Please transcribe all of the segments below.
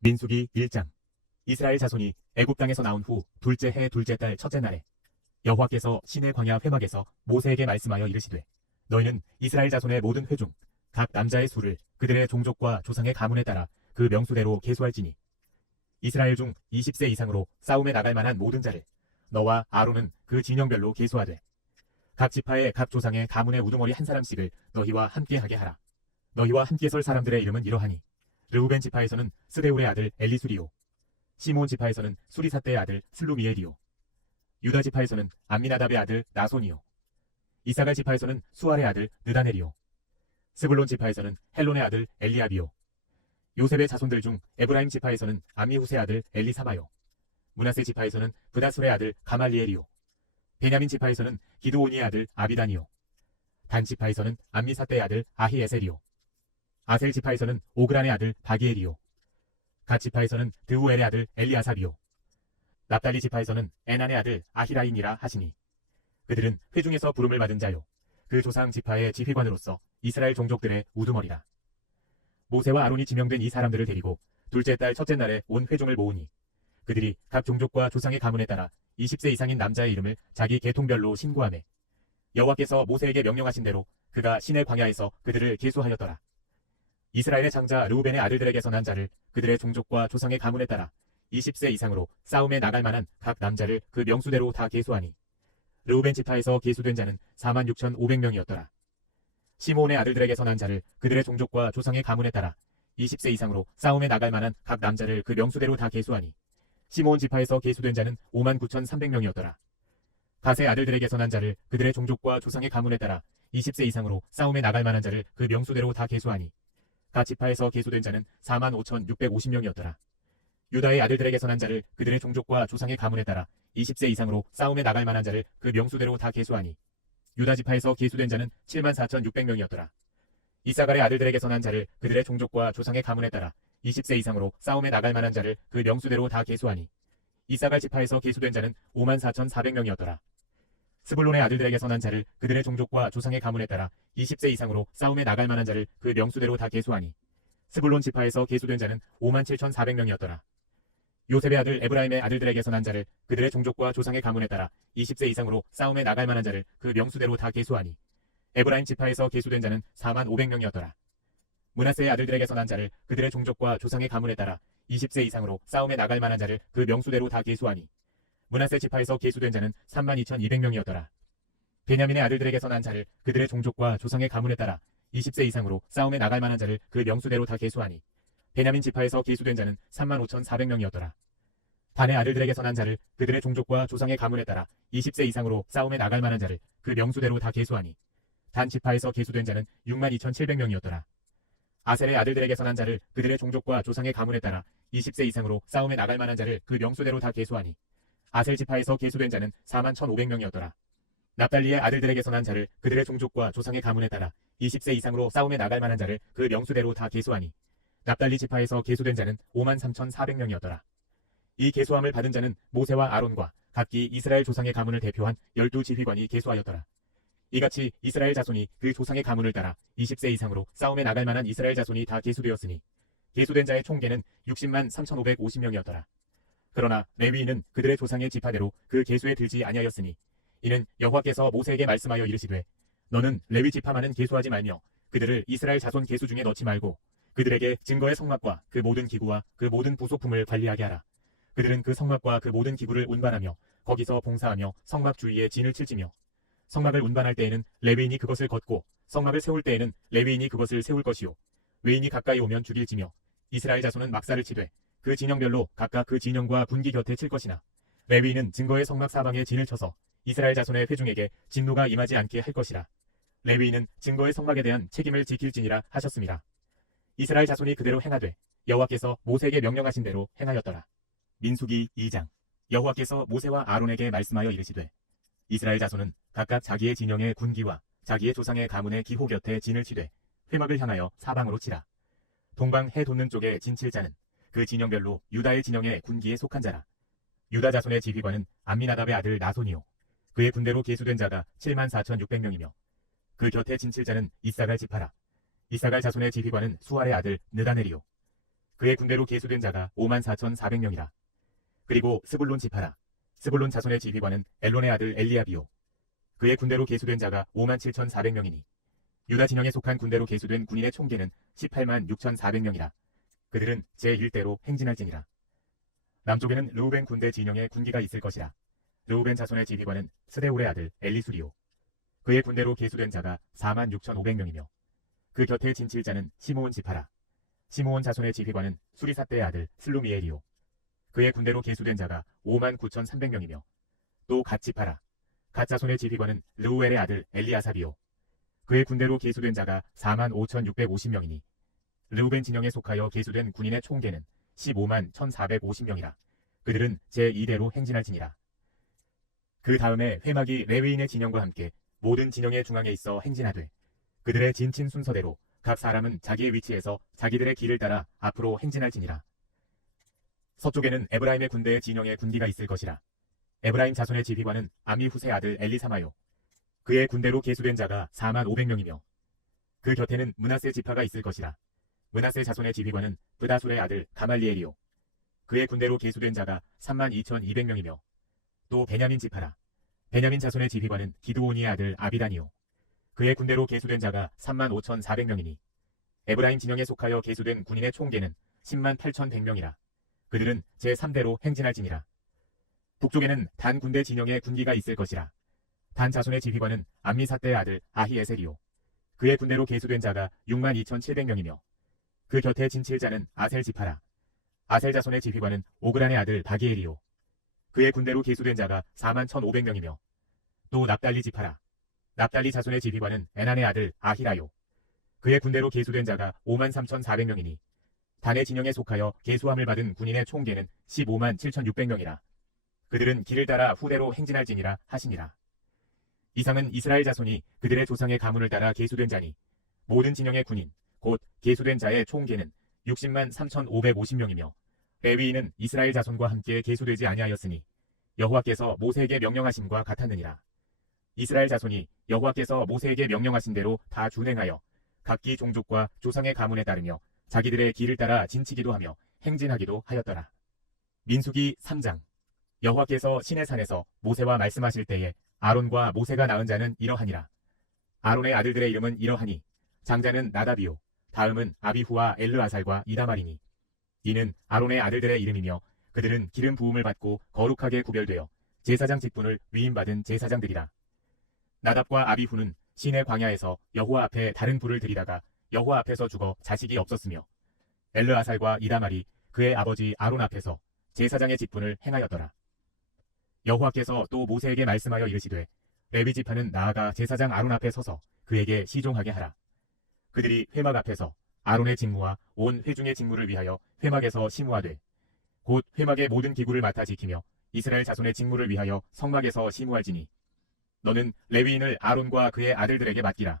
민수기 1장. 이스라엘 자손이 애굽 땅에서 나온 후 둘째 해 둘째 달 첫째 날에 여호와께서 시내 광야 회막에서 모세에게 말씀하여 이르시되, 너희는 이스라엘 자손의 모든 회 중 각 남자의 수를 그들의 종족과 조상의 가문에 따라 그 명수대로 계수할지니, 이스라엘 중 20세 이상으로 싸움에 나갈 만한 모든 자를 너와 아론은 그 진영별로 계수하되, 각 지파의 각 조상의 가문의 우두머리 한 사람씩을 너희와 함께하게 하라. 너희와 함께 설 사람들의 이름은 이러하니, 르우벤 지파에서는 스데울의 아들 엘리수리요, 시몬 지파에서는 수리사떼의 아들 슬루미엘이요, 유다 지파에서는 암미나답의 아들 나손이요, 이사갈 지파에서는 수알의 아들 느다넬이요, 스불론 지파에서는 헬론의 아들 엘리압이요, 요셉의 자손들 중 에브라임 지파에서는 암미후스의 아들 엘리사마요, 므낫세 지파에서는 브다술의 아들 가말리엘이요, 베냐민 지파에서는 기드오니의 아들 아비단이요, 단 지파에서는 암미사떼의 아들 아히에셀이요, 아셀 지파에서는 오그란의 아들 바기엘이요, 갓 지파에서는 드우엘의 아들 엘리아삽이요, 납달리 지파에서는 에난의 아들 아히라인이라 하시니, 그들은 회중에서 부름을 받은 자요, 그 조상 지파의 지휘관으로서 이스라엘 종족들의 우두머리라. 모세와 아론이 지명된 이 사람들을 데리고 둘째 달 첫째 날에 온 회중을 모으니, 그들이 각 종족과 조상의 가문에 따라 20세 이상인 남자의 이름을 자기 계통별로 신고하매, 여호와께서 모세에게 명령하신 대로 그가 시내 광야에서 그들을 계수하였더라. 이스라엘의 장자 르우벤의 아들들에게서 난 자를 그들의 종족과 조상의 가문에 따라 20세 이상으로 싸움에 나갈 만한 각 남자를 그 명수대로 다 계수하니, 르우벤 지파에서 계수된 자는 46,500명이었더라. 시몬의 아들들에게서 난 자를 그들의 종족과 조상의 가문에 따라 20세 이상으로 싸움에 나갈 만한 각 남자를 그 명수대로 다 계수하니, 시몬 지파에서 계수된 자는 59,300명이었더라. 갓의 아들들에게서 난 자를 그들의 종족과 조상의 가문에 따라 20세 이상으로 싸움에 나갈 만한 자를 그 명수대로 다 계수하니, 갓 지파에서 계수된 자는 45,650명이었더라. 유다의 아들들에게서 난 자를 그들의 종족과 조상의 가문에 따라 20세 이상으로 싸움에 나갈 만한 자를 그 명수대로 다 계수하니, 유다 지파에서 계수된 자는 74,600명이었더라. 이사갈의 아들들에게서 난 자를 그들의 종족과 조상의 가문에 따라 20세 이상으로 싸움에 나갈 만한 자를 그 명수대로 다 계수하니, 이사갈 지파에서 계수된 자는 54,400명이었더라. 스불론의 아들들에게서 난 자를 그들의 종족과 조상의 가문에 따라 20세 이상으로 싸움에 나갈 만한 자를 그 명수대로 다 계수하니, 스불론 지파에서 계수된 자는 57,400명이었더라. 요셉의 아들 에브라임의 아들들에게서 난 자를 그들의 종족과 조상의 가문에 따라 20세 이상으로 싸움에 나갈 만한 자를 그 명수대로 다 계수하니, 에브라임 지파에서 계수된 자는 45,000명이었더라. 므낫세의 아들들에게서 난 자를 그들의 종족과 조상의 가문에 따라 20세 이상으로 싸움에 나갈 만한 자를 그 명수대로 다 계수하니, 므낫세 지파에서 계수된 자는 32,200명이었더라. 베냐민의 아들들에게서 난 자를 그들의 종족과 조상의 가문에 따라 20세 이상으로 싸움에 나갈 만한 자를 그 명수대로 다 계수하니, 베냐민 지파에서 계수된 자는 35,400명이었더라. 단의 아들들에게서 난 자를 그들의 종족과 조상의 가문에 따라 20세 이상으로 싸움에 나갈 만한 자를 그 명수대로 다 계수하니, 단 지파에서 계수된 자는 62,700명이었더라. 아셀의 아들들에게서 난 자를 그들의 종족과 조상의 가문에 따라 20세 이상으로 싸움에 나갈 만한 자를 그 명수대로 다 계수하니, 아셀 지파에서 계수된 자는 41,500명이었더라. 납달리의 아들들에게서 난 자를 그들의 종족과 조상의 가문에 따라 20세 이상으로 싸움에 나갈 만한 자를 그 명수대로 다 계수하니, 납달리 지파에서 계수된 자는 53,400명이었더라. 이 계수함을 받은 자는 모세와 아론과 각기 이스라엘 조상의 가문을 대표한 12지휘관이 계수하였더라. 이같이 이스라엘 자손이 그 조상의 가문을 따라 20세 이상으로 싸움에 나갈 만한 이스라엘 자손이 다 계수되었으니, 계수된 자의 총계는 60만 3,550명이었더라. 그러나 레위인은 그들의 조상의 지파대로 그 계수에 들지 아니하였으니, 이는 여호와께서 모세에게 말씀하여 이르시되, 너는 레위 지파만은 계수하지 말며 그들을 이스라엘 자손 계수 중에 넣지 말고 그들에게 증거의 성막과 그 모든 기구와 그 모든 부속품을 관리하게 하라. 그들은 그 성막과 그 모든 기구를 운반하며 거기서 봉사하며 성막 주위에 진을 칠지며, 성막을 운반할 때에는 레위인이 그것을 걷고 성막을 세울 때에는 레위인이 그것을 세울 것이요, 외인이 가까이 오면 죽일지며, 이스라엘 자손은 막사를 치되 그 진영별로 각각 그 진영과 군기 곁에 칠 것이나, 레위인은 증거의 성막 사방에 진을 쳐서 이스라엘 자손의 회중에게 진노가 임하지 않게 할 것이라. 레위인은 증거의 성막에 대한 책임을 지킬지니라 하셨습니다. 이스라엘 자손이 그대로 행하되 여호와께서 모세에게 명령하신 대로 행하였더라. 민수기 2장. 여호와께서 모세와 아론에게 말씀하여 이르시되, 이스라엘 자손은 각각 자기의 진영의 군기와 자기의 조상의 가문의 기호 곁에 진을 치되 회막을 향하여 사방으로 치라. 동방 해 돋는 쪽에 진 칠 자는 그 진영별로 유다의 진영의 군기에 속한 자라. 유다 자손의 지휘관은 암미나답의 아들 나손이요, 그의 군대로 계수된 자가 74,600명이며, 그 곁에 진 칠 자는 이사갈 지파라. 이사갈 자손의 지휘관은 수알의 아들 느다넬이요, 그의 군대로 계수된 자가 54,400명이라. 그리고 스불론 지파라. 스불론 자손의 지휘관은 엘론의 아들 엘리압이요. 그의 군대로 계수된 자가 57,400명이니 유다 진영에 속한 군대로 계수된 군인의 총계는 186,400명이라. 그들은 제1대로 행진할지니라. 남쪽에는 르우벤 군대 진영에 군기가 있을 것이라. 르우벤 자손의 지휘관은 스데울의 아들 엘리수리요. 그의 군대로 계수된 자가 46,500명이며 그 곁에 진칠자는 시므온 지파라. 시므온 자손의 지휘관은 수리사떼의 아들 슬루미엘이요. 그의 군대로 계수된 자가 59,300명이며 또 갓 지파라. 갓 자손의 지휘관은 르우엘의 아들 엘리아삽이요. 그의 군대로 계수된 자가 45,650명이니 르우벤 진영에 속하여 계수된 군인의 총계는 151,450명이라. 그들은 제2대로 행진할지니라. 그 다음에 회막이 레위인의 진영과 함께 모든 진영의 중앙에 있어 행진하되 그들의 진친 순서대로 각 사람은 자기의 위치에서 자기들의 길을 따라 앞으로 행진할지니라. 서쪽에는 에브라임의 군대의 진영에 군기가 있을 것이라. 에브라임 자손의 지휘관은 아미후세 아들 엘리사마요. 그의 군대로 계수된 자가 45,000명이며 그 곁에는 므낫세 지파가 있을 것이라. 므낫세 자손의 지휘관은 브다술의 아들 가말리엘이요. 그의 군대로 계수된 자가 32,200명이며 또 베냐민 지파라. 베냐민 자손의 지휘관은 기드오니의 아들 아비단이요. 그의 군대로 계수된 자가 35,400명이니 에브라임 진영에 속하여 계수된 군인의 총계는 108,100명이라. 그들은 제3대로 행진할지니라. 북쪽에는 단 군대 진영에 군기가 있을 것이라. 단 자손의 지휘관은 암미사떼의 아들 아히에셀이요. 그의 군대로 계수된 자가 62,700명이며 그 곁에 진칠자는 아셀 지파라. 아셀 자손의 지휘관은 오그란의 아들 바기엘이요. 그의 군대로 계수된 자가 41,500명이며 또 납달리 지파라. 납달리 자손의 지휘관은 에난의 아들 아히라요. 그의 군대로 계수된 자가 53,400명이니 단의 진영에 속하여 계수함을 받은 군인의 총계는 157,600명이라. 그들은 길을 따라 후대로 행진할지니라 하시니라. 이상은 이스라엘 자손이 그들의 조상의 가문을 따라 계수된 자니 모든 진영의 군인 곧 계수된 자의 총계는 603,550명이며 레위인은 이스라엘 자손과 함께 계수되지 아니하였으니 여호와께서 모세에게 명령하심과 같았느니라. 이스라엘 자손이 여호와께서 모세에게 명령하신 대로 다 준행하여 각기 종족과 조상의 가문에 따르며 자기들의 길을 따라 진치기도 하며 행진하기도 하였더라. 민수기 3장. 여호와께서 시내산에서 모세와 말씀하실 때에 아론과 모세가 낳은 자는 이러하니라. 아론의 아들들의 이름은 이러하니 장자는 나답이요 다음은 아비후와 엘르아살과 이다말이니 이는 아론의 아들들의 이름이며 그들은 기름 부음을 받고 거룩하게 구별되어 제사장 직분을 위임받은 제사장들이라. 나답과 아비후는 시내 광야에서 여호와 앞에 다른 불을 들이다가 여호와 앞에서 죽어 자식이 없었으며 엘르아살과 이다말이 그의 아버지 아론 앞에서 제사장의 직분을 행하였더라. 여호와께서 또 모세에게 말씀하여 이르시되 레위 지파는 나아가 제사장 아론 앞에 서서 그에게 시종하게 하라. 그들이 회막 앞에서 아론의 직무와 온 회중의 직무를 위하여 회막에서 시무하되 곧 회막의 모든 기구를 맡아 지키며 이스라엘 자손의 직무를 위하여 성막에서 시무할지니 너는 레위인을 아론과 그의 아들들에게 맡기라.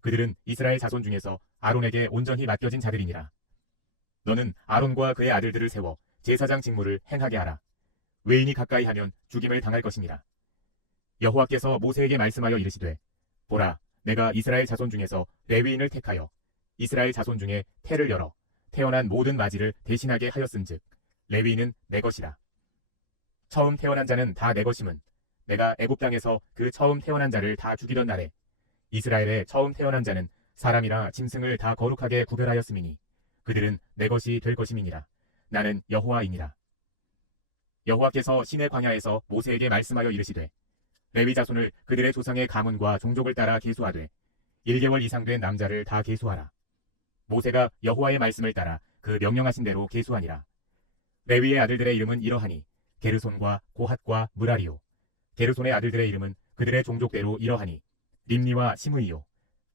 그들은 이스라엘 자손 중에서 아론에게 온전히 맡겨진 자들이니라. 너는 아론과 그의 아들들을 세워 제사장 직무를 행하게 하라. 외인이 가까이 하면 죽임을 당할 것이니라. 여호와께서 모세에게 말씀하여 이르시되 보라 내가 이스라엘 자손 중에서 레위인을 택하여 이스라엘 자손 중에 태를 열어 태어난 모든 마지를 대신하게 하였은즉 레위인은 내 것이라. 처음 태어난 자는 다 내 것임은 내가 애굽 땅에서 그 처음 태어난 자를 다 죽이던 날에 이스라엘의 처음 태어난 자는 사람이나 짐승을 다 거룩하게 구별하였음이니 그들은 내 것이 될 것임이니라. 나는 여호와이니라. 여호와께서 시내 광야에서 모세에게 말씀하여 이르시되 레위 자손을 그들의 조상의 가문과 종족을 따라 계수하되 1개월 이상 된 남자를 다 계수하라. 모세가 여호와의 말씀을 따라 그 명령하신 대로 계수하니라. 레위의 아들들의 이름은 이러하니 게르손과 고핫과 므라리요. 게르손의 아들들의 이름은 그들의 종족대로 이러하니 림니와 시므이요.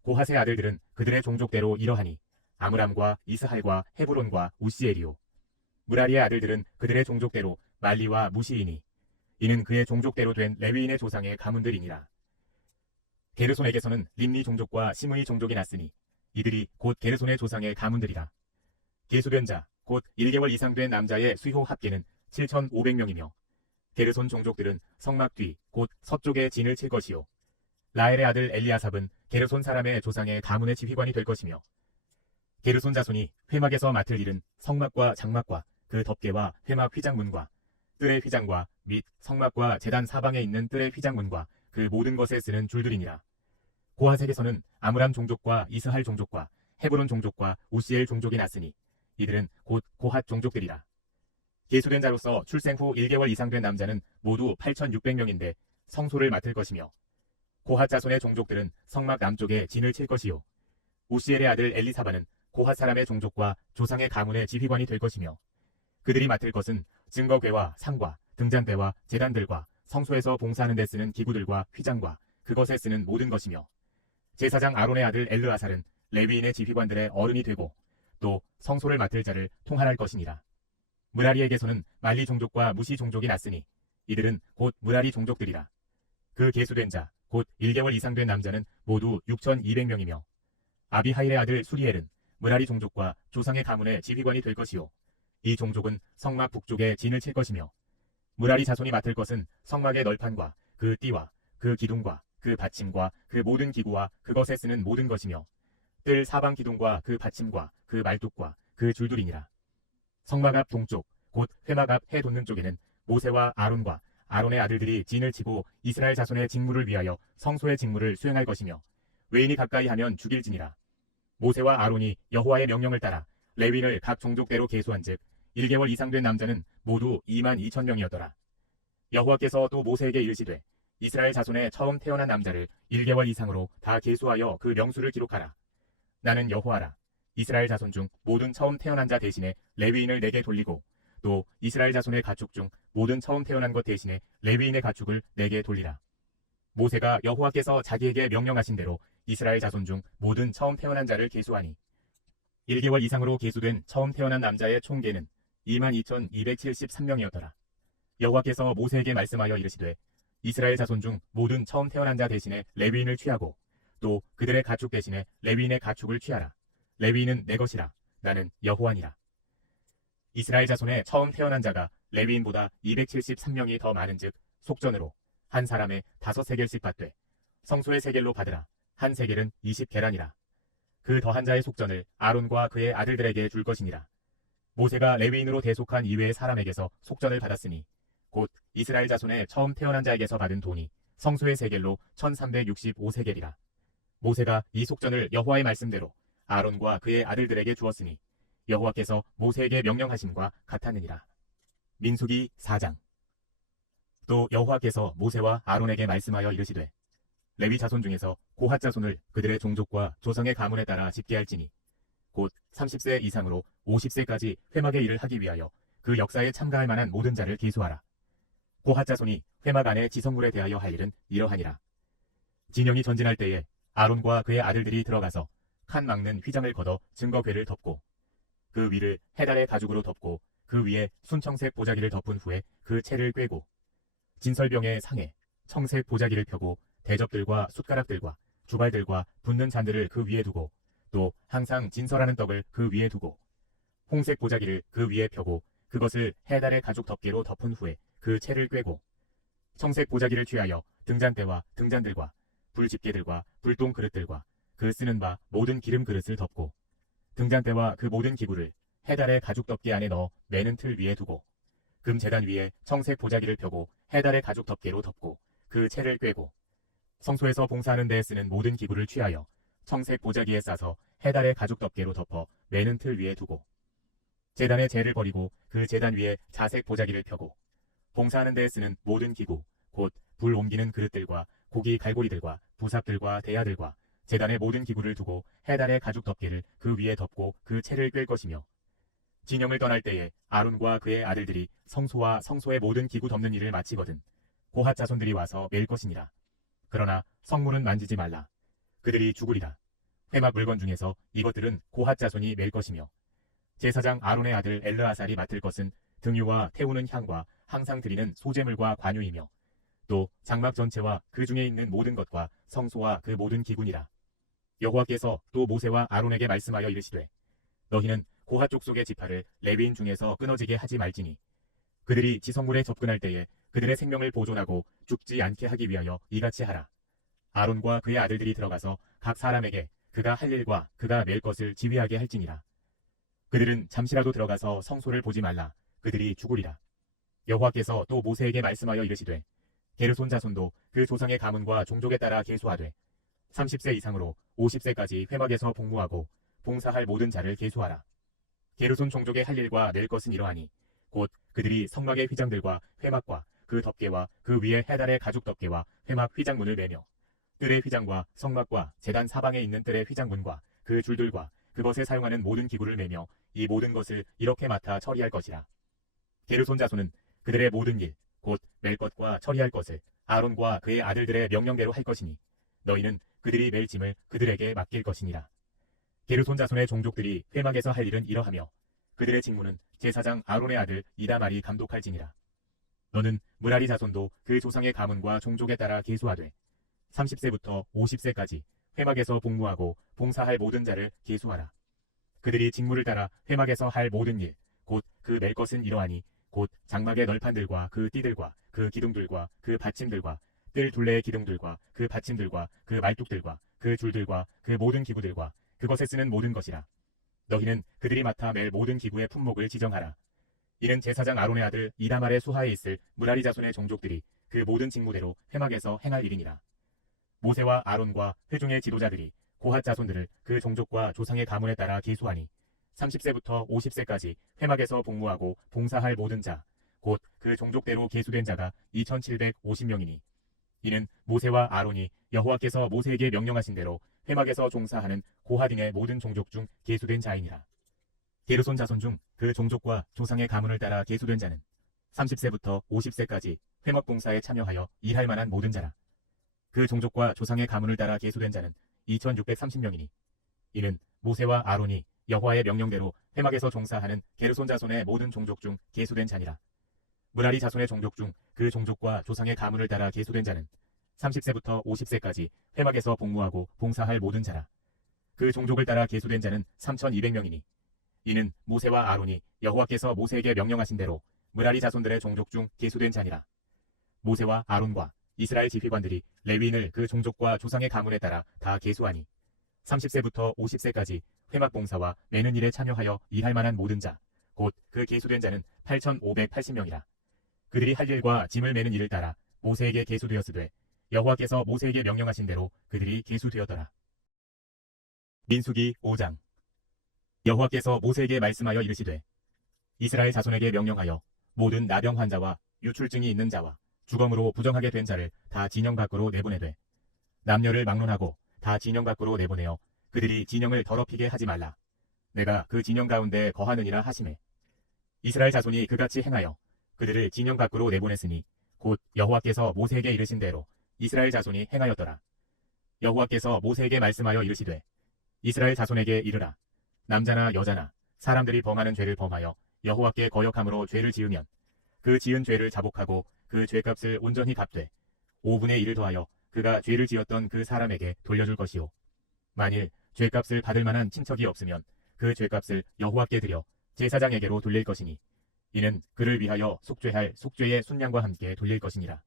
고핫의 아들들은 그들의 종족대로 이러하니 아므람과 이스할과 헤브론과 우시엘이요. 므라리의 아들들은 그들의 종족대로 말리와 무시이니 이는 그의 종족대로 된 레위인의 조상의 가문들이니라. 게르손에게서는 림니 종족과 시므이 종족이 났으니 이들이 곧 게르손의 조상의 가문들이라. 계수된 자 곧 1개월 이상 된 남자의 수효 합계는 7,500명이며 게르손 종족들은 성막 뒤 곧 서쪽에 진을 칠 것이요 라엘의 아들 엘리아삽은 게르손 사람의 조상의 가문의 지휘관이 될 것이며 게르손 자손이 회막에서 맡을 일은 성막과 장막과 그 덮개와 회막 휘장문과 뜰의 휘장과 및 성막과 제단 사방에 있는 뜰의 휘장문과 그 모든 것에 쓰는 줄들이니라. 고핫에게서는 아므람 종족과 이스할 종족과 헤브론 종족과 우시엘 종족이 났으니 이들은 곧 고핫 종족들이라. 계수된 자로서 출생 후 1개월 이상 된 남자는 모두 8,600명인데 성소를 맡을 것이며 고핫 자손의 종족들은 성막 남쪽에 진을 칠 것이요 우시엘의 아들 엘리사바는 고핫 사람의 종족과 조상의 가문의 지휘관이 될 것이며 그들이 맡을 것은 증거궤와 상과 등잔대와 제단들과 성소에서 봉사하는 데 쓰는 기구들과 휘장과 그것에 쓰는 모든 것이며 제사장 아론의 아들 엘르아살은 레위인의 지휘관들의 어른이 되고 또 성소를 맡을 자를 통할할 것이니라. 므라리에게서는 말리 종족과 무시 종족이 났으니 이들은 곧 므라리 종족들이라. 그 계수된 자 곧 1개월 이상 된 남자는 모두 6,200명이며 아비하일의 아들 수리엘은 므라리 종족과 조상의 가문의 지휘관이 될 것이요 이 종족은 성막 북쪽에 진을 칠 것이며 므라리 자손이 맡을 것은 성막의 널판과 그 띠와 그 기둥과 그 받침과 그 모든 기구와 그것에 쓰는 모든 것이며 뜰 사방 기둥과 그 받침과 그 말뚝과 그 줄들이니라. 성막 앞 동쪽 곧 회막 앞 해 돋는 쪽에는 모세와 아론과 아론의 아들들이 진을 치고 이스라엘 자손의 직무를 위하여 성소의 직무를 수행할 것이며 외인이 가까이 하면 죽일지니라. 모세와 아론이 여호와의 명령을 따라 레위인을 각 종족대로 계수한즉 1개월 이상 된 남자는 모두 22,000명이었더라. 여호와께서 또 모세에게 이르시되 이스라엘 자손의 처음 태어난 남자를 1개월 이상으로 다 계수하여 그 명수를 기록하라. 나는 여호와라. 이스라엘 자손 중 모든 처음 태어난 자 대신에 레위인을 내게 돌리고 또 이스라엘 자손의 가축 중 모든 처음 태어난 것 대신에 레위인의 가축을 내게 돌리라. 모세가 여호와께서 자기에게 명령하신 대로 이스라엘 자손 중 모든 처음 태어난 자를 계수하니 1개월 이상으로 계수된 처음 태어난 남자의 총계는 22,273명이었더라. 여호와께서 모세에게 말씀하여 이르시되 이스라엘 자손 중 모든 처음 태어난 자 대신에 레위인을 취하고 또 그들의 가축 대신에 레위인의 가축을 취하라. 레위인은 내 것이라. 나는 여호와니라. 이스라엘 자손의 처음 태어난 자가 레위인보다 273명이 더 많은즉 속전으로 한 사람에 5세겔씩 받되 성소의 세겔로 받으라. 한 세겔은 20계란이라. 그 더한 자의 속전을 아론과 그의 아들들에게 줄 것이니라. 모세가 레위인으로 대속한 이외의 사람에게서 속전을 받았으니 곧 이스라엘 자손의 처음 태어난 자에게서 받은 돈이 성소의 세겔로 1,365세겔이라. 모세가 이 속전을 여호와의 말씀대로 아론과 그의 아들들에게 주었으니 여호와께서 모세에게 명령하심과 같았느니라. 민수기 4장. 또 여호와께서 모세와 아론에게 말씀하여 이르시되 레위 자손 중에서 고핫 자손을 그들의 종족과 조상의 가문에 따라 집계할지니 곧 30세 이상으로 50세까지 회막의 일을 하기 위하여 그 역사에 참가할 만한 모든 자를 계수하라. 고핫 자손이 회막 안의 지성물에 대하여 할 일은 이러하니라. 진영이 전진할 때에 아론과 그의 아들들이 들어가서 칸 막는 휘장을 걷어 증거궤를 덮고 그 위를 해달의 가죽으로 덮고 그 위에 순청색 보자기를 덮은 후에 그 채를 꿰고 진설병의 상에 청색 보자기를 펴고 대접들과 숟가락들과 주발들과 붓는 잔들을 그 위에 두고 또 항상 진설하는 떡을 그 위에 두고 홍색 보자기를 그 위에 펴고 그것을 해달의 가죽 덮개로 덮은 후에 그 채를 꿰고 청색 보자기를 취하여 등잔대와 등잔들과 불집게들과 불똥 그릇들과 그 쓰는 바 모든 기름 그릇을 덮고 등잔대와 그 모든 기구를 해달의 가죽 덮개 안에 넣어 매는 틀 위에 두고 금 제단 위에 청색 보자기를 펴고 해달의 가죽 덮개로 덮고 그 채를 꿰고 성소에서 봉사하는 데에 쓰는 모든 기구를 취하여 청색 보자기에 싸서 해달의 가죽 덮개로 덮어 매는 틀 위에 두고 제단의 재를 버리고 그 제단 위에 자색 보자기를 펴고 봉사하는 데에 쓰는 모든 기구 곧 불 옮기는 그릇들과 고기 갈고리들과 부삽들과 대야들과 제단의 모든 기구를 두고 해달의 가죽 덮개를 그 위에 덮고 그 채를 꿰 것이며 진영을 떠날 때에 아론과 그의 아들들이 성소와 성소의 모든 기구 덮는 일을 마치거든 고핫 자손들이 와서 맬 것이니라. 그러나 성물은 만지지 말라. 그들이 죽으리라. 회막 물건 중에서 이것들은 고핫 자손이 맬 것이며 제사장 아론의 아들 엘르아살이 맡을 것은 등유와 태우는 향과 항상 드리는 소제물과 관유이며 또 장막 전체와 그 중에 있는 모든 것과 성소와 그 모든 기구니라. 여호와께서 또 모세와 아론에게 말씀하여 이르시되 너희는 고핫 족속의 지파를 레위인 중에서 끊어지게 하지 말지니 그들이 지성물에 접근할 때에 그들의 생명을 보존하고 죽지 않게 하기 위하여 이같이 하라. 아론과 그의 아들들이 들어가서 각 사람에게 그가 할 일과 그가 맬 것을 지휘하게 할지니라. 그들은 잠시라도 들어가서 성소를 보지 말라. 그들이 죽으리라. 여호와께서 또 모세에게 말씀하여 이르시되 게르손 자손도 그 조상의 가문과 종족에 따라 계수하되 30세 이상으로 50세까지 회막에서 복무하고 봉사할 모든 자를 계수하라. 게르손 종족의 할 일과 낼 것은 이러하니 곧 그들이 성막의 휘장들과 회막과 그 덮개와 그 위에 해달의 가죽 덮개와 회막 휘장문을 매며 뜰의 휘장과 성막과 제단 사방에 있는 뜰의 휘장문과 그 줄들과 그것에 사용하는 모든 기구를 매며 이 모든 것을 이렇게 맡아 처리할 것이라. 게르손 자손은 그들의 모든 일 곧 맬 것과 처리할 것을 아론과 그의 아들들의 명령대로 할 것이니 너희는 그들이 맬 짐을 그들에게 맡길 것이니라. 게르손 자손의 종족들이 회막에서 할 일은 이러하며 그들의 직무는 제사장 아론의 아들 이다말이 감독할지니라. 너는 므라리 자손도 그 조상의 가문과 종족에 따라 계수하되 30세부터 50세까지 회막에서 복무하고 봉사할 모든 자를 계수하라. 그들이 직무를 따라 회막에서 할 모든 일 곧 그 맬 것은 이러하니 곧 장막의 널판들과 그 띠들과 그 기둥들과 그 받침들과 뜰 둘레의 기둥들과 그 받침들과 그 말뚝들과 그 줄들과 그 모든 기구들과 그것에 쓰는 모든 것이라. 너희는 그들이 맡아 맬 모든 기구의 품목을 지정하라. 이는 제사장 아론의 아들 이다말의 수하에 있을 므라리 자손의 종족들이 그 모든 직무대로 회막에서 행할 일이니라. 모세와 아론과 회중의 지도자들이 고핫 자손들을 그 종족과 조상의 가문에 따라 계수하니 30세부터 50세까지 회막에서 복무하고 봉사할 모든 자, 곧 그 종족대로 계수된 자가 2750명이니 이는 모세와 아론이 여호와께서 모세에게 명령하신 대로 회막에서 종사하는 고핫인의 모든 종족 중 계수된 자이니라. 게르손 자손 중 그 종족과 조상의 가문을 따라 계수된 자는 30세부터 50세까지 회막 봉사에 참여하여 일할 만한 모든 자라. 그 종족과 조상의 가문을 따라 계수된 자는 2630명이니 이는 모세와 아론이 여호와의 명령대로 회막에서 종사하는 게르손 자손의 모든 종족 중 계수된 자니라. 므라리 자손의 종족 중 그 종족과 조상의 가문을 따라 계수된 자는 30세부터 50세까지 회막에서 복무하고 봉사할 모든 자라. 그 종족을 따라 계수된 자는 3200명이니 이는 모세와 아론이 여호와께서 모세에게 명령하신 대로 므라리 자손들의 종족 중 계수된 자니라. 모세와 아론과 이스라엘 지휘관들이 레위인을 그 종족과 조상의 가문에 따라 다 계수하니 30세부터 50세까지 회막 봉사와 매는 일에 참여하여 일할 만한 모든 자, 곧 그 계수된 자는 8580명이라. 그들이 할 일과 짐을 매는 일을 따라 모세에게 계수되었으되 여호와께서 모세에게 명령하신 대로 그들이 계수되었더라. 민수기 5장. 여호와께서 모세에게 말씀하여 이르시되 이스라엘 자손에게 명령하여 모든 나병 환자와 유출증이 있는 자와 주검으로 부정하게 된 자를 다 진영 밖으로 내보내되 남녀를 막론하고 다 진영 밖으로 내보내어 그들이 진영을 더럽히게 하지 말라. 내가 그 진영 가운데 거하느니라 하시매 이스라엘 자손이 그같이 행하여 그들을 진영 밖으로 내보냈으니 곧 여호와께서 모세에게 이르신 대로 이스라엘 자손이 행하였더라. 여호와께서 모세에게 말씀하여 이르시되 이스라엘 자손에게 이르라. 남자나 여자나 사람들이 범하는 죄를 범하여 여호와께 거역함으로 죄를 지으면 그 지은 죄를 자복하고 그 죄값을 온전히 갚되 5분의 1을 더하여 그가 죄를 지었던 그 사람에게 돌려줄 것이요. 만일 죄값을 받을 만한 친척이 없으면 그 죄값을 여호와께 드려 제사장에게로 돌릴 것이니 이는 그를 위하여 속죄할 속죄의 순양과 함께 돌릴 것이니라.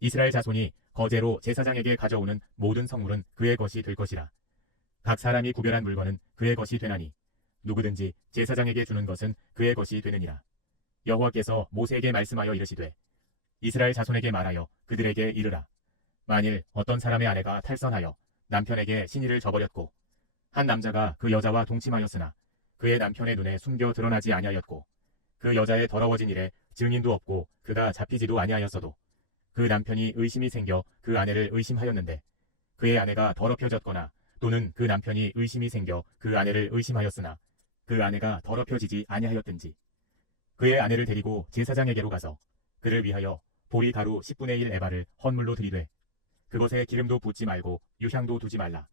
이스라엘 자손이 거제로 제사장에게 가져오는 모든 성물은 그의 것이 될 것이라. 각 사람이 구별한 물건은 그의 것이 되나니 누구든지 제사장에게 주는 것은 그의 것이 되느니라. 여호와께서 모세에게 말씀하여 이르시되 이스라엘 자손에게 말하여 그들에게 이르라. 만일 어떤 사람의 아내가 탈선하여 남편에게 신의를 저버렸고 한 남자가 그 여자와 동침하였으나 그의 남편의 눈에 숨겨 드러나지 아니하였고 그 여자의 더러워진 일에 증인도 없고 그가 잡히지도 아니하였어도 그 남편이 의심이 생겨 그 아내를 의심하였는데 그의 아내가 더럽혀졌거나 또는 그 남편이 의심이 생겨 그 아내를 의심하였으나 그 아내가 더럽혀지지 아니하였든지 그의 아내를 데리고 제사장에게로 가서 그를 위하여 보리 가루 10분의 1 에바를 헌물로 드리되 그것에 기름도 붓지 말고 유향도 두지 말라.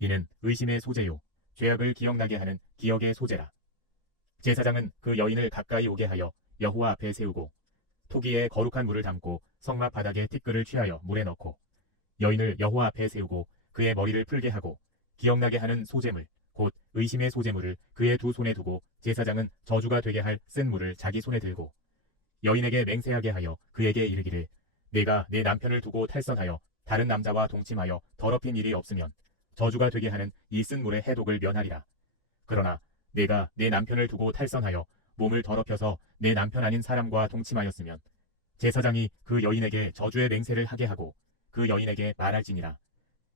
이는 의심의 소재요 죄악을 기억나게 하는 기억의 소재라. 제사장은 그 여인을 가까이 오게 하여 여호와 앞에 세우고 토기에 거룩한 물을 담고 성막 바닥에 티끌을 취하여 물에 넣고 여인을 여호와 앞에 세우고 그의 머리를 풀게 하고 기억나게 하는 소재물 곧 의심의 소재물을 그의 두 손에 두고 제사장은 저주가 되게 할 쓴 물을 자기 손에 들고 여인에게 맹세하게 하여 그에게 이르기를 내가 내 남편을 두고 탈선하여 다른 남자와 동침하여 더럽힌 일이 없으면 저주가 되게 하는 이 쓴 물의 해독을 면하리라. 그러나 내가 내 남편을 두고 탈선하여 몸을 더럽혀서 내 남편 아닌 사람과 동침하였으면 제사장이 그 여인에게 저주의 맹세를 하게 하고 그 여인에게 말할지니라.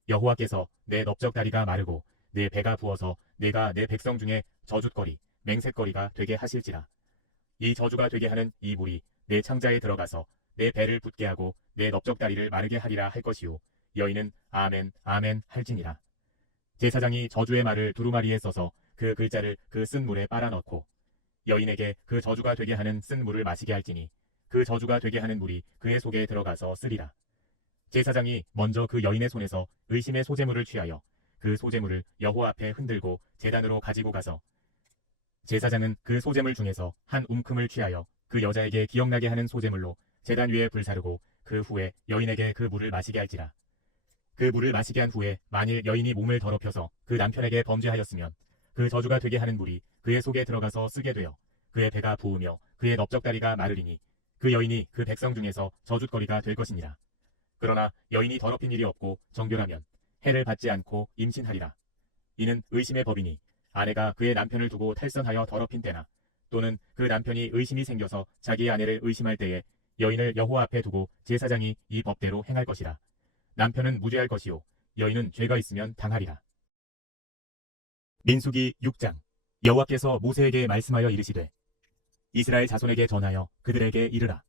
여호와께서 내 넓적다리가 마르고 내 배가 부어서 내가 내 백성 중에 저주거리 맹세거리가 되게 하실지라. 이 저주가 되게 하는 이 물이 내 창자에 들어가서 내 배를 붓게 하고 내 넓적다리를 마르게 하리라 할 것이요 여인은 아멘 아멘 할지니라. 제사장이 저주의 말을 두루마리에 써서 그 글자를 그 쓴 물에 빨아넣고 여인에게 그 저주가 되게 하는 쓴 물을 마시게 할지니 그 저주가 되게 하는 물이 그의 속에 들어가서 쓰리라. 제사장이 먼저 그 여인의 손에서 의심의 소재물을 취하여 그 소재물을 여호와 앞에 흔들고 제단으로 가지고 가서 제사장은 그 소재물 중에서 한 움큼을 취하여 그 여자에게 기억나게 하는 소재물로 제단 위에 불사르고 그 후에 여인에게 그 물을 마시게 할지라. 그 물을 마시게 한 후에 만일 여인이 몸을 더럽혀서 그 남편에게 범죄하였으면 그 저주가 되게 하는 물이 그의 속에 들어가서 쓰게 되어 그의 배가 부으며 그의 넓적다리가 마르리니 그 여인이 그 백성 중에서 저주거리가 될 것이니라. 그러나 여인이 더럽힌 일이 없고 정결하면 해를 받지 않고 임신하리라. 이는 의심의 법이니 아내가 그의 남편을 두고 탈선하여 더럽힌 때나 또는 그 남편이 의심이 생겨서 자기의 아내를 의심할 때에 여인을 여호와 앞에 두고 제사장이 이 법대로 행할 것이라. 남편은 무죄할 것이요 여인은 죄가 있으면 당하리라. 민수기 6장. 여호와께서 모세에게 말씀하여 이르시되 이스라엘 자손에게 전하여 그들에게 이르라.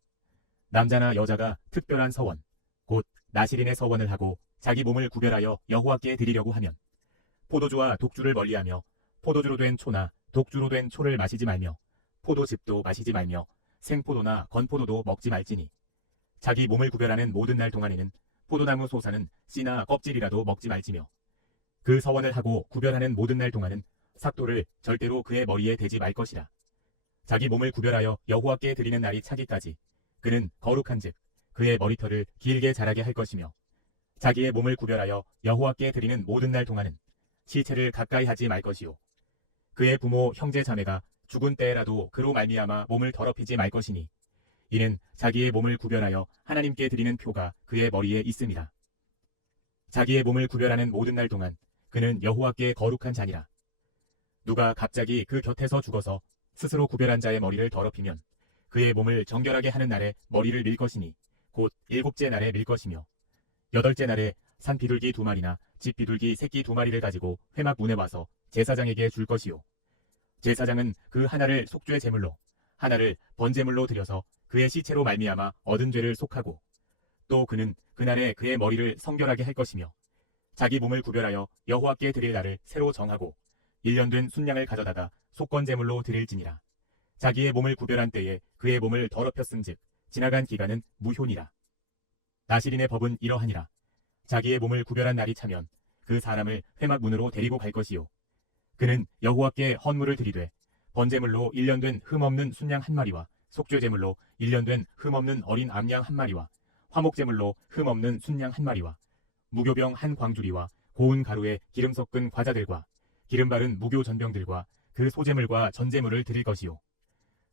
남자나 여자가 특별한 서원 곧 나실인의 서원을 하고 자기 몸을 구별하여 여호와께 드리려고 하면 포도주와 독주를 멀리하며 포도주로 된 초나 독주로 된 초를 마시지 말며 포도즙도 마시지 말며 생포도나 건포도도 먹지 말지니 자기 몸을 구별하는 모든 날 동안에는 포도나무 솟아는 씨나 껍질이라도 먹지 말지며 그 서원을 하고 구별하는 모든 날 동안은 삭도를 절대로 그의 머리에 대지 말 것이라. 자기 몸을 구별하여 여호와께 드리는 날이 차기까지 그는 거룩한즉 그의 머리털을 길게 자라게 할 것이며 자기의 몸을 구별하여 여호와께 드리는 모든 날 동안은 시체를 가까이 하지 말 것이요 그의 부모 형제 자매가 죽은 때에라도 그로 말미암아 몸을 더럽히지 말 것이니 이는 자기의 몸을 구별하여 하나님께 드리는 표가 그의 머리에 있습니다. 자기의 몸을 구별하는 모든 날 동안 그는 여호와께 거룩한 자니라. 누가 갑자기 그 곁에서 죽어서 스스로 구별한 자의 머리를 더럽히면 그의 몸을 정결하게 하는 날에 머리를 밀 것이니 곧 7째 날에 밀 것이며 8째 날에 산 비둘기 2마리나 집 비둘기 새끼 2마리를 가지고 회막 문에 와서 제사장에게 줄 것이요 제사장은 그 하나를 속죄 제물로 하나를 번제물로 드려서 그의 시체로 말미암아 얻은 죄를 속하고 또 그는 그날에 그의 머리를 성결하게 할 것이며 자기 몸을 구별하여 여호와께 드릴 날을 새로 정하고 1년 된 순양을 가져다가 속건 제물로 드릴지니라. 자기의 몸을 구별한 때에 그의 몸을 더럽혔은즉 지나간 기간은 무효니라. 나실인의 법은 이러하니라. 자기의 몸을 구별한 날이 차면 그 사람을 회막 문으로 데리고 갈 것이요 그는 여호와께 헌물을 드리되 번제물로 1년 된 흠없는 순양 1마리와 속죄제물로 1년 된 흠없는 어린 암양 1마리와 화목제물로 흠없는 순양 1마리와 무교병 1광주리와 고운 가루에 기름 섞은 과자들과 기름 바른 무교 전병들과 그 소제물과 전제물을 드릴 것이요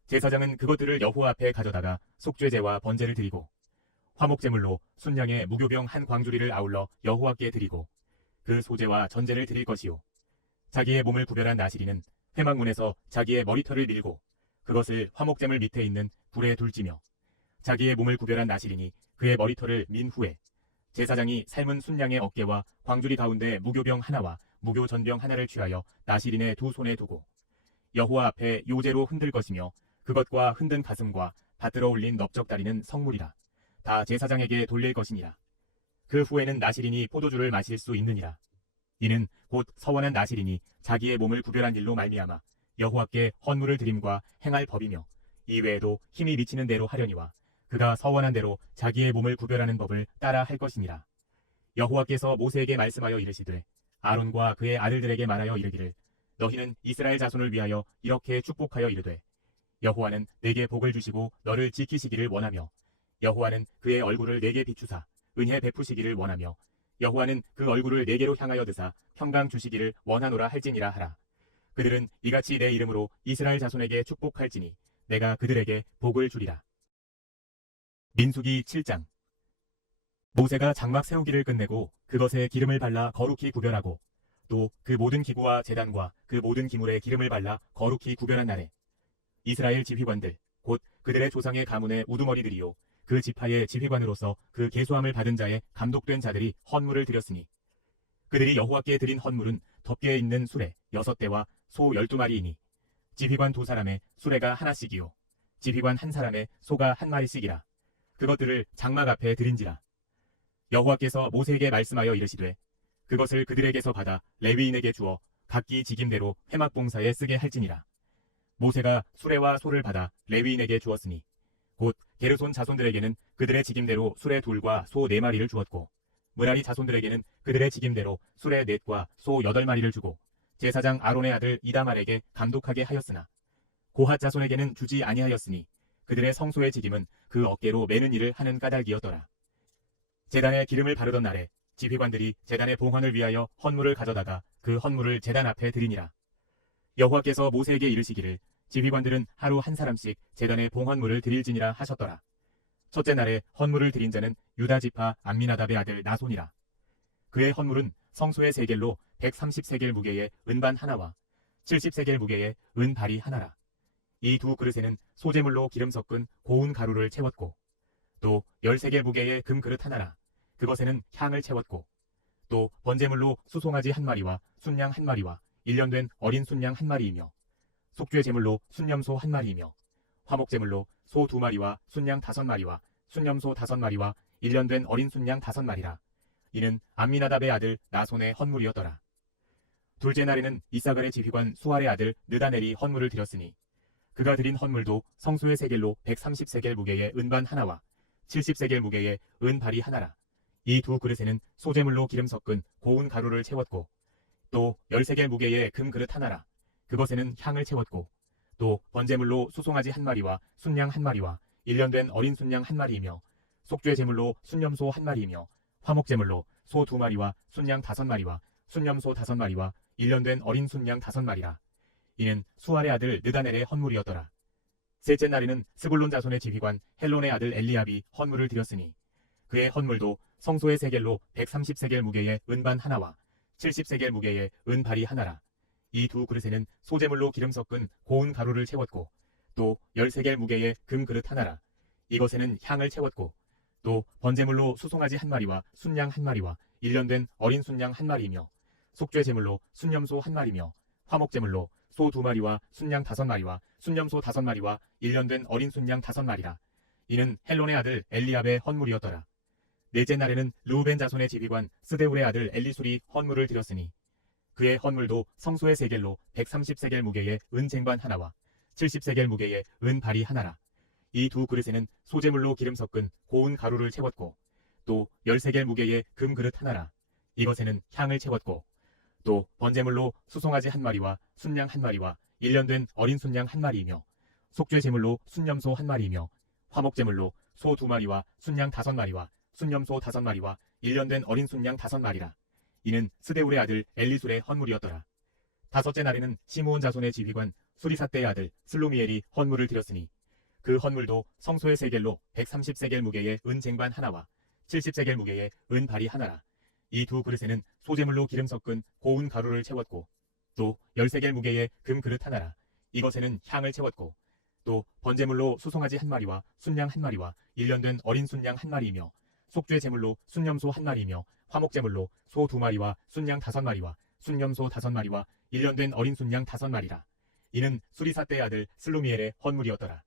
제사장은 그것들을 여호와 앞에 가져다가 속죄제와 번제를 드리고 화목제물로 순양의 무교병 1광주리를 아울러 여호와께 드리고 그 소제와 전제를 드릴 것이요 자기의 몸을 구별한 나실이는 회막문에서 자기의 머리털을 밀고 그것을 화목제물 밑에 있는 불에 둘지며 자기의 몸을 구별한 나실이니 그의 머리털을 민 후에 제사장이 삶은 순양의 어깨와 광주리 가운데 무교병 하나와 무교 전병 하나를 취하여 나실인의 두 손에 두고 여호와 앞에 요제로 흔들 것이며 그것과 흔든 가슴과 받들어 올린 넓적다리는 성물이라. 다 제사장에게 돌릴 것이니라. 그 후에는 나실인이 포도주를 마실 수 있느니라. 이는 곧 서원한 나실인이 자기의 몸을 구별한 일로 말미암아 여호와께 헌물을 드림과 행할 법이며 이외에도 힘이 미치는 대로 하려니와 그가 서원한 대로 자기의 몸을 구별하는 법을 따라 할 것이니라. 여호와께서 모세에게 말씀하여 이르시되 아론과 그의 아들들에게 말하여 이르기를 너희는 이스라엘 자손을 위하여 이렇게 축복하여 이르되 여호와는 내게 복을 주시고 너를 지키시기를 원하며 여호와는 그의 얼굴을 내게 비추사 은혜 베푸시기를 원하며 여호와는 그 얼굴을 내게로 향하여 드사 평강 주시기를 원하노라 할지니라 하라. 그들은 이같이 내 이름으로 이스라엘 자손에게 축복할지니 내가 그들에게 복을 주리라. 민수기 7장. 모세가 장막 세우기를 끝내고 그것에 기름을 발라 거룩히 구별하고 또 그 모든 기구와 제단과 그 모든 기물에 기름을 발라 거룩히 구별한 날에 이스라엘 지휘관들 곧 그들의 조상의 가문의 우두머리들이요 그 지파의 지휘관으로서 그 계수함을 받은 자의 감독된 자들이 헌물을 드렸으니 그들이 여호와께 드린 헌물은 덮개에 있는 수레 6대와 소 12마리이니 지휘관 2사람의 수레가 하나씩이요 지휘관 1사람의 소가 1마리씩이라 그것들을 장막 앞에 드린지라 여호와께서 모세에게 말씀하여 이르시되 그것을 그들에게서 받아 레위인에게 주어 각기 직임대로 회막 봉사에 쓰게 할지니라 모세가 수레와 소를 받아 레위인에게 주었으니 곧 게르손 자손들에게는 그들의 직임대로 수레 2과 소 4마리를 주었고 므라리 자손들에게는 그들의 직임대로 수레 4과 소 8마리를 주고 제사장 아론의 아들 이다말에게 감독하게 하였으나 고핫 자손에게는 주지 아니하였으니 그들의 성소의 직임은 그 어깨로 매는 일을 하는 까닭이었더라. 제단에 기름을 바르던 날에 지휘관들이 제단의 봉헌을 위하여 헌물을 가져다가 그 헌물을 제단 앞에 드리니라. 여호와께서 모세에게 이르시기를 지휘관들은 하루 1사람씩 제단의 봉헌물을 드릴지니라 하셨더라. 첫째 날에 헌물을 드린 자는 유다 지파 암미나답의 아들 나손이라. 그의 헌물은 성소의 세겔로 130세겔 무게의 은반 하나와 70세겔 무게의 은발이 하나라. 이 2 그릇에는 소재물로 기름 섞은 고운 가루를 채웠고 또 10세겔 무게의 금그릇 하나라. 그것에는 향을 채웠고 또 번제물로 수송아지 1마리와 순양 1마리와 1년 된 어린 순양 1마리이며 속죄 제물로 순염소 1마리이며 화목제물로 소 2마리와 순양 5마리와 순염소 5마리와 1년 된 어린 순양 5마리라. 이는 암미나답의 아들 나손의 헌물이었더라. 둘째 날에는 이사갈의 지휘관 수알의 아들 느다넬이 헌물을 드렸으니 그가 드린 헌물도 성소의 세겔로 130세겔 무게의 은반 하나와 70세겔 무게의 은발이 하나라. 이 2 그릇에는 소재물로 기름 섞은 고운 가루를 채웠고 또 10세겔 무게의 금그릇 하나라. 그것에는 향을 채웠고 또 번제물로 수송아지 1마리와 순양 1마리와 1년 된 어린 순양 1마리이며 속죄 제물로 순염소 1마리이며 화목제물로 소 2마리와 순양 5마리와 순염소 5마리와 1년 된 어린 순양 5마리라. 이는 수알의 아들 느다넬의 헌물이었더라. 셋째 날에는 스불론 자손의 지휘관 헬론의 아들 엘리압이 헌물을 드렸으니 그의 헌물도 성소의 세겔로 130세겔 무게의 은반 하나와 70세겔 무게의 은발이 하나라. 이 2 그릇에는 소재물로 기름 섞은 고운 가루를 채웠고 또 10세겔 무게의 금그릇 하나라. 이것에는 향을 채웠고 또 번제물로 수송아지 1마리와 순양 1마리와 1년 된 어린 순양 1마리이며 속죄 제물로 순염소 1마리며 화목제물로 소 2마리와 순양 5마리와 순염소 5마리와 1년 된 어린 순양 5마리라. 이는 헬론의 아들 엘리압의 헌물이었더라. 넷째 날에는 르우벤 자손의 지휘관 스데울의 아들 엘리술이 헌물을 드렸으니 그의 헌물도 성소의 세겔로 130세겔 무게의 은쟁반 하나와 70세겔 무게의 은발이 하나라. 이 2 그릇에는 소재물로 기름 섞은 고운 가루를 채웠고 또 10세겔 무게의 금그릇 하나라. 이것에는 향을 채웠고 또 번제물로 수송아지 1마리와 순양 1마리와 1년 된 어린 순양 1마리이며 속죄 제물로 순염소 1마리이며 화목제물로 소 2마리와 순양 5마리와 순염소 5마리와 1년 된 어린 순양 5마리라. 이는 스데울의 아들 엘리술의 헌물이었더라. 다섯째 날에는 시므온 자손의 지휘관 수리사떼의 아들 슬로미엘이 헌물을 드렸으니 그 헌물도 성소의 세겔로 130세겔 무게의 은쟁반 하나와 70세겔 무게의 은발이 하나라. 이 2 그릇에는 소재물로 기름 섞은 고운 가루를 채웠고 또 10세겔 무게의 금그릇 하나라. 이것에는 향을 채웠고 또 번제물로 수송아지 1마리와 순양 1마리와 1년 된 어린 순양 1마리이며 속죄 제물로 순염소 1마리이며 화목제물로 소 2마리와 순양 5마리와 순염소 5마리와 1년 된 어린 순양 5마리라. 이는 수리사떼의 아들 슬루미엘의 헌물이었더라.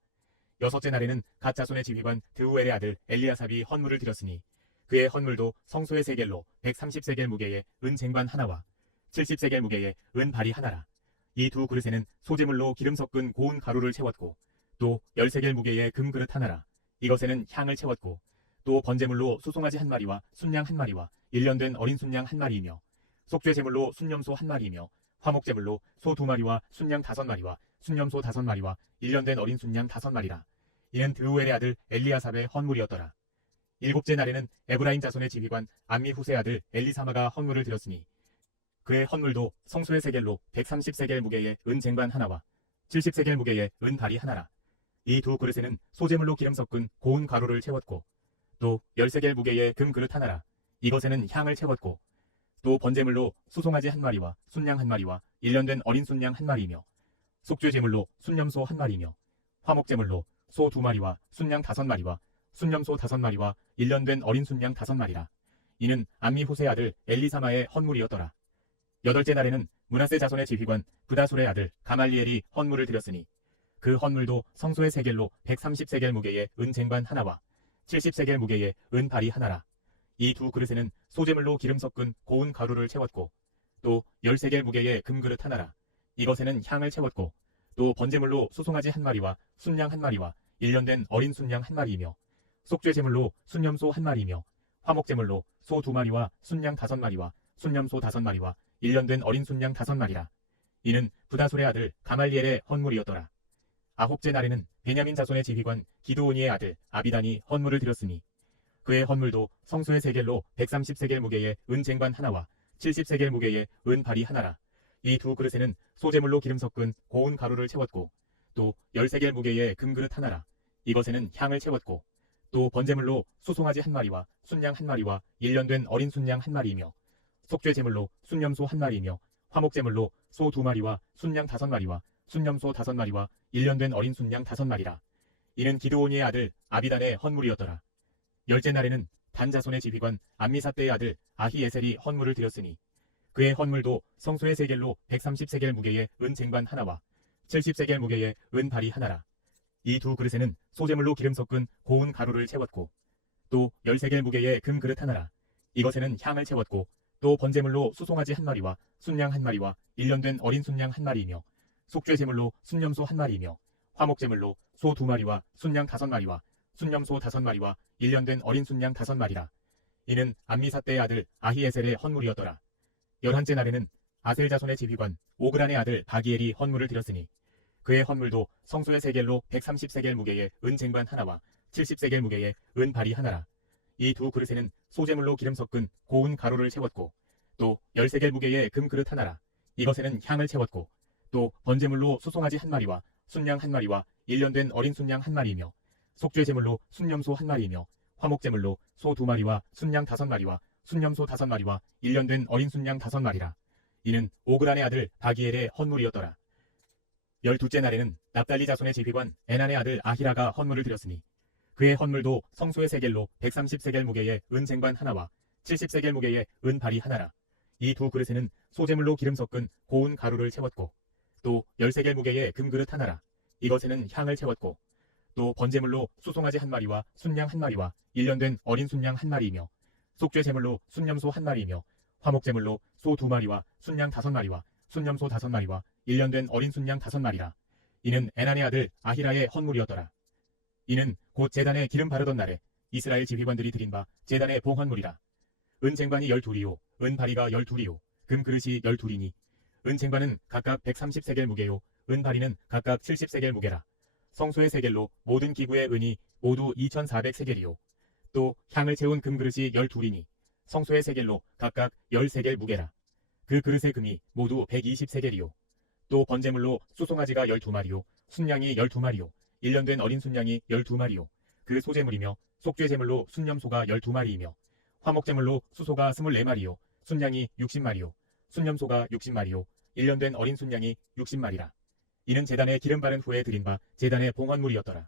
여섯째 날에는 갓 자손의 지휘관 드우엘의 아들 엘리아삽이 헌물을 드렸으니 그의 헌물도 성소의 세겔로 130세겔 무게의 은쟁반 하나와 70세겔 무게의 은발이 하나라. 이 2 그릇에는 소재물로 기름 섞은 고운 가루를 채웠고 또 10세겔 무게의 금그릇 하나라. 이것에는 향을 채웠고 또 번제물로 수송아지 1마리와 순양 1마리와 1년 된 어린 순양 1마리이며 속죄 제물로 순염소 1마리이며 화목제물로 소 2마리와 순양 5마리와 순염소 5마리와 1년 된 어린 순양 5마리라. 이는 드우엘의 아들 엘리아삽의 헌물이었더라. 일곱째 날에는 에브라임 자손의 지휘관 암미후세 아들 엘리사마가 헌물을 드렸으니 그의 헌물도 성소의 세겔로 130세겔 무게의 은쟁반 하나와 70세겔 무게의 은발이 하나라. 이 2 그릇에는 소재물로 기름 섞은 고운 가루를 채웠고 또 10세겔 무게의 금그릇 하나라. 이것에는 향을 채웠고 또 번제물로 수송아지 한 마리와 순양 한 마리와 일년된 어린 순양 한 마리이며 속죄제물로 순염소 한 마리이며 화목제물로 소 두 마리와 순양 다섯 마리와 순염소 다섯 마리와 일년된 어린 순양 다섯 마리라. 이는 암미후세 아들 엘리사마의 헌물이었더라. 여덟째 날에는 므낫세 자손의 지휘관 브다솔의 아들 가말리엘이 헌물을 드렸으니 그 헌물도 성소의 세겔로 130세겔 무게의 은 쟁반 하나와 70세겔 무게의 은 발이 하나라. 이 두 그릇에는 소제물로 기름 섞은 고운 가루를 채웠고 또 10세겔 무게의 금그릇 하나라. 이것에는 향을 채웠고 또 번제물로 수송아지 한 마리와 순양 한 마리와 일년된 어린 순양 한 마리이며 속죄제물로 순염소 한 마리이며 화목제물로 소 두 마리와 순양 다섯 마리와 순염소 다섯 마리와 일년된 어린 순양 다섯 마리라. 이는 브다솔의 아들 가말리엘의 헌물이었더라. 아홉째 날에는 베냐민 자손의 지휘관 기드오니의 아들 아비단이 헌물을 드렸으니 그의 헌물도 성소의 세겔로 130세겔 무게의 은 쟁반 하나와 70세겔 무게의 은 발이 하나라. 이 두 그릇에는 소제물로 기름 섞은 고운 가루를 채웠고 또 10세겔 무게의 금그릇 하나라. 이것에는 향을 채웠고 또 번제물로 수송아지 한 마리와 순양 한 마리와 일년된 어린 순양 한 마리이며 속죄제물로 순염소 한 마리이며 화목제물로 소 두 마리와 순양 다섯 마리와 순염소 다섯 마리와 일년된 어린 순양 다섯 마리라. 이는 기드오니의 아들 아비단의 헌물이었더라. 열째 날에는 단 자손의 지휘관 암미사떼의 아들 아히에셀이 헌물을 드렸으니 그의 헌물도 성소의 세겔로 130세겔 무게의 은 쟁반 하나와 70세겔 무게의 은 발이 하나라. 이 두 그릇에는 소제물로 기름 섞은 고운 가루를 채웠고 또 10세겔 무게의 금그릇 하나라. 이것에는 향을 채웠고 또 번제물로 수송아지 한 마리와 순양 한 마리와 일년된 어린 순양 한 마리이며 속죄제물로 순염소 한 마리이며 화목제물로 소 두 마리와 순양 다섯 마리와 순염소 다섯 마리와 일년된 어린 순양 다섯 마리라. 이는 암미사떼의 아들 아히에셀의 헌물이었더라. 열한째 날에는 아셀 자손의 지휘관 오그란의 아들 바기엘이 헌물을 드렸으니 그의 헌물도 성소의 세겔로 130세겔 무게의 은 쟁반 하나와 70세겔 무게의 은 발이 하나라. 이 두 그릇에는 소제물로 기름 섞은 고운 가루를 채웠고 또 10세겔 무게의 금그릇 하나라. 이것에는 향을 채웠고 또 번제물로 수송아지 한 마리와 순양 한 마리와 일년된 어린 순양 한 마리이며 속죄제물로 순염소 한 마리이며 화목제물로 소 두 마리와 순양 다섯 마리와 순염소 다섯 마리와 일년된 어린 순양 다섯 마리라. 이는 오그란의 아들 바기엘의 헌물이었더라. 12째 날에는 납달리 자손의 지휘관 에난의 아들 아히라가 헌물을 드렸으니 그의 헌물도 성소의 세겔로 130세겔 무게의 은 쟁반 하나와 70세겔 무게의 은 발이 하나라. 이 두 그릇에는 소제물로 기름 섞은 고운 가루를 채웠고 또 10세겔 무게의 금그릇 하나라. 이것에는 향을 채웠고 또 번제물로 수송아지 한 마리와 순양 한 마리와 일년된 어린 순양 한 마리이며 속죄제물로 순염소 한 마리이며 화목제물로 소 두 마리와 순양 다섯 마리와 순염소 다섯 마리와 일년된 어린 순양 다섯 마리라. 이는 에난의 아들 아히라의 헌물이었더라. 이는 곧 제단에 기름 바르던 날에 이스라엘 지휘관들이 드린 바 제단의 봉헌물이라. 은 쟁반이 12이요 은 바리가 12이요 금 그릇이 12이니 은 쟁반은 각각 130세겔 무게요 은 바리는 각각 70세겔 무게라. 성소의 세겔로 모든 기구의 은이 모두 2400세겔이요 또 향을 채운 금그릇이 12이니 성소의 세겔로 각각 10세겔 무게라. 그 그릇의 금이 모두 120세겔이요 또 번제물로 수송아지가 12마리요 순양이 12마리요 일년된 어린 순양이 12마리요 그 소제물이며 속죄제물로 순염소가 12마리이며 화목제물로 수소가 24마리요 순양이 60마리요 순염소가 60마리요 일년된 어린 순양이 60마리라. 이는 제단에 기름 바른 후에 드린 바 제단의 봉헌물이었더라.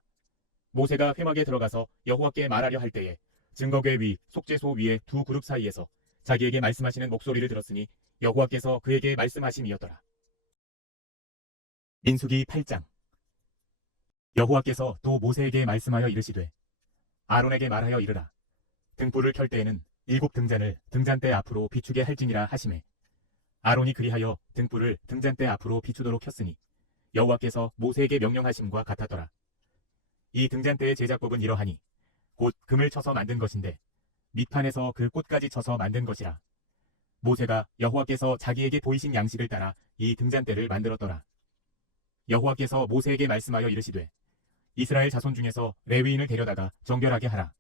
모세가 회막에 들어가서 여호와께 말하려 할 때에 증거궤 위 속죄소 위에 두 그룹 사이에서 자기에게 말씀하시는 목소리를 들었으니 여호와께서 그에게 말씀하심이었더라. 민수기 8장. 여호와께서 또 모세에게 말씀하여 이르시되 아론에게 말하여 이르라. 등불을 켤 때에는 7 등잔을 등잔대 앞으로 비추게 할지니라 하시매 아론이 그리하여 등불을 등잔대 앞으로 비추도록 켰으니 여호와께서 모세에게 명령하심과 같았더라. 이 등잔대의 제작법은 이러하니 곧 금을 쳐서 만든 것인데 밑판에서 그 꽃까지 쳐서 만든 것이라. 모세가 여호와께서 자기에게 보이신 양식을 따라 이 등잔대를 만들었더라. 여호와께서 모세에게 말씀하여 이르시되 이스라엘 자손 중에서 레위인을 데려다가 정결하게 하라.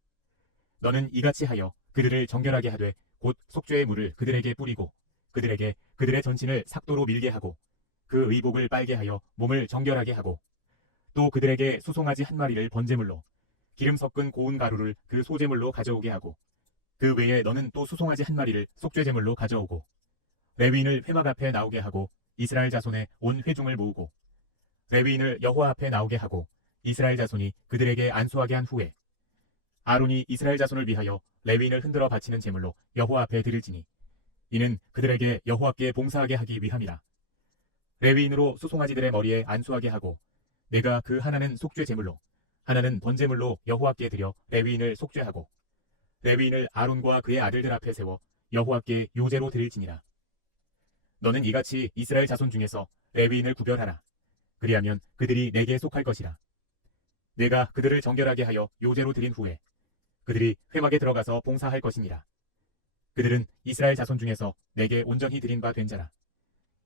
너는 이같이 하여 그들을 정결하게 하되 곧 속죄의 물을 그들에게 뿌리고 그들에게 그들의 전신을 삭도로 밀게 하고 그 의복을 빨게 하여 몸을 정결하게 하고 또 그들에게 수송아지 한 마리를 번제물로 기름 섞은 고운 가루를 그 소제물로 가져오게 하고 그 외에 너는 또 수송아지 한 마리를 속죄제물로 가져오고 레위인을 회막 앞에 나오게 하고 이스라엘 자손의 온 회중을 모으고 레위인을 여호와 앞에 나오게 하고 이스라엘 자손이 그들에게 안수하게 한 후에 아론이 이스라엘 자손을 위하여 레위인을 흔들어 바치는 제물로 여호와 앞에 드릴지니 이는 그들에게 여호와께 봉사하게 하기 위함이라. 레위인으로 수송아지들의 머리에 안수하게 하고 내가 그 하나는 속죄 제물로 하나는 번제물로 여호와께 드려 레위인을 속죄하고 레위인을 아론과 그의 아들들 앞에 세워 여호와께 요제로 드릴지니라. 너는 이같이 이스라엘 자손 중에서 레위인을 구별하라. 그리하면 그들이 내게 속할 것이라. 내가 그들을 정결하게 하여 요제로 드린 후에 그들이 회막에 들어가서 봉사할 것이니라. 그들은 이스라엘 자손 중에서 내게 온전히 드린 바 된 자라.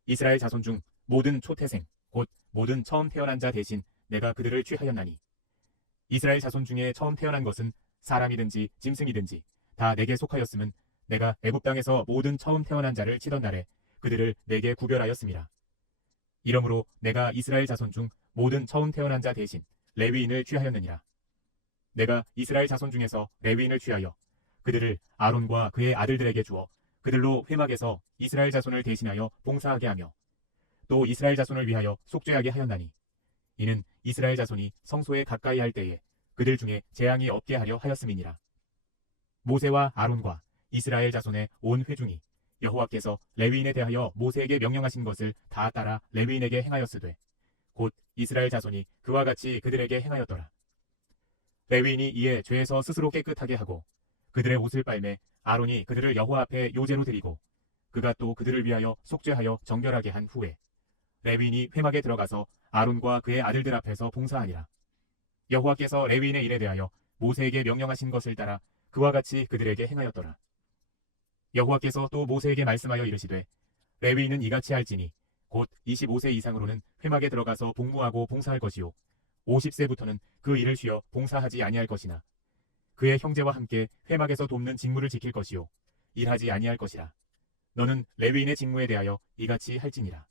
이스라엘 자손 중 모든 초태생 곧 모든 처음 태어난 자 대신 내가 그들을 취하였나니 이스라엘 자손 중에 처음 태어난 것은 사람이든지 짐승이든지 다 내게 속하였음은 내가 애굽 땅에서 모든 처음 태어난 자를 치던 날에 그들을 내게 구별하였음이라. 이러므로 내가 이스라엘 자손 중 모든 처음 태어난 자 대신 레위인을 취하였느니라. 내가 이스라엘 자손 중에서 레위인을 취하여 그들을 아론과 그의 아들들에게 주어 그들로 회막에서 이스라엘 자손을 대신하여 봉사하게 하며 또 이스라엘 자손을 위하여 속죄하게 하였나니 이는 이스라엘 자손이 성소에 가까이 할 때에 그들 중에 재앙이 없게 하려 하였음이니라. 모세와 아론과 이스라엘 자손의 온 회중이 여호와께서 레위인에 대하여 모세에게 명령하신 것을 다 따라 레위인에게 행하였으되 곧 이스라엘 자손이 그와 같이 그들에게 행하였더라. 레위인이 이에 죄에서 스스로 깨끗하게 하고 그들의 옷을 빨매 아론이 그들을 여호와 앞에 요제로 드리고 그가 또 그들을 위하여 속죄하여 정결하게 한 후에 레위인이 회막에 들어가서 아론과 그의 아들들 앞에서 봉사하니라. 여호와께서 레위인의 일에 대하여 모세에게 명령하신 것을 따라 그와 같이 그들에게 행하였더라. 여호와께서 또 모세에게 말씀하여 이르시되 레위인은 이같이 할지니 곧 25세 이상으로는 회막에 들어가서 복무하고 봉사할 것이요 50세부터는 그 일을 쉬어 봉사하지 아니할 것이나 그의 형제와 함께 회막에서 돕는 직무를 지킬 것이요 일하지 아니할 것이라. 너는 레위인의 직무에 대하여 이같이 할지니라.